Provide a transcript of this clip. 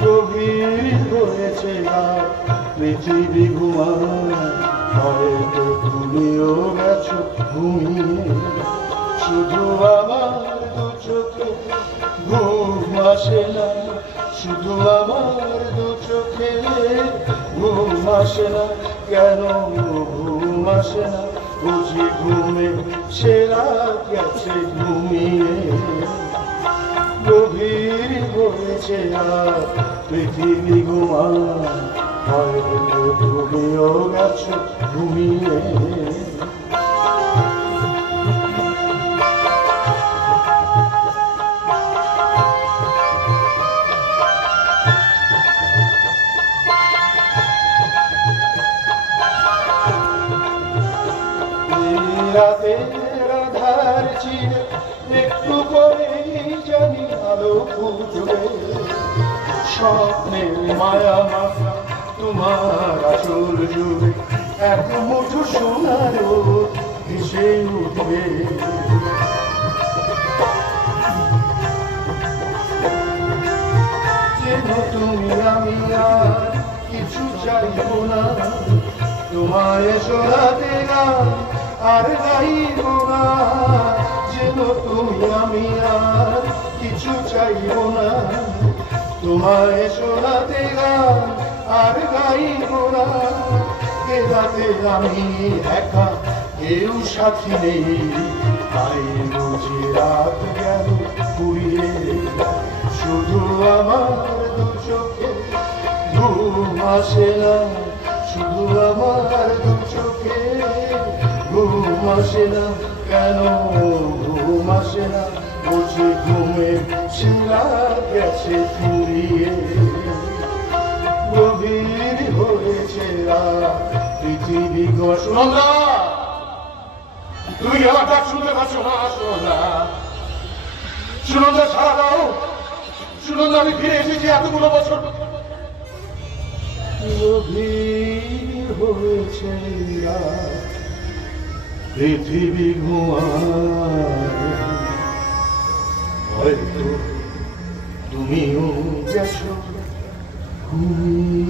গভীর হয়েছে আর পৃথিবী ঘুমায় হয়তো তুমিও গেছো, ঘুমিয়ে। শুধু আমার দু চোখে ঘুম আসে না। শুধু আমার দু চোখে ঘুম আসে না। কেন ঘুম আসে না? বুঝি ঘুমে সেরা গেছে ঘুমিয়ে। পৃথিবী তুমিও গেছো ঘুমিয়ে। একটু পরেই জানি আলো ফুটবে স্বপ্নের মায়া মাখা তোমার আসল জুড়ে এক মুঠো সোনারও ভেসে উঠবে। তুমি আমি আর কিছু চাইব না তোমায় শোনাতে গান আর গাইব না। যেন তুমি আমি আর কিছু চাইব না তোমায় শোনাতে গান আর গাইব না। রাতে আমি একা, কেউ সাথী নেই। তাই বুঝি রাত গেল পুড়িয়ে শুধু আমার দু চোখে ঘুম আসে না। শুধু আমার দু চোখে ঘুম আসে না। কেন ঘুম আসে না? বুঝি ঘুমে শিলা গেছে ফুরিয়ে পৃথিবী ঘোষণা। তুমি সুনন্দা সারা আমি এসেছি এতগুলো বছর। হয়েছে পৃথিবী হয়তো তুমিও গেছো ঘুমিয়ে।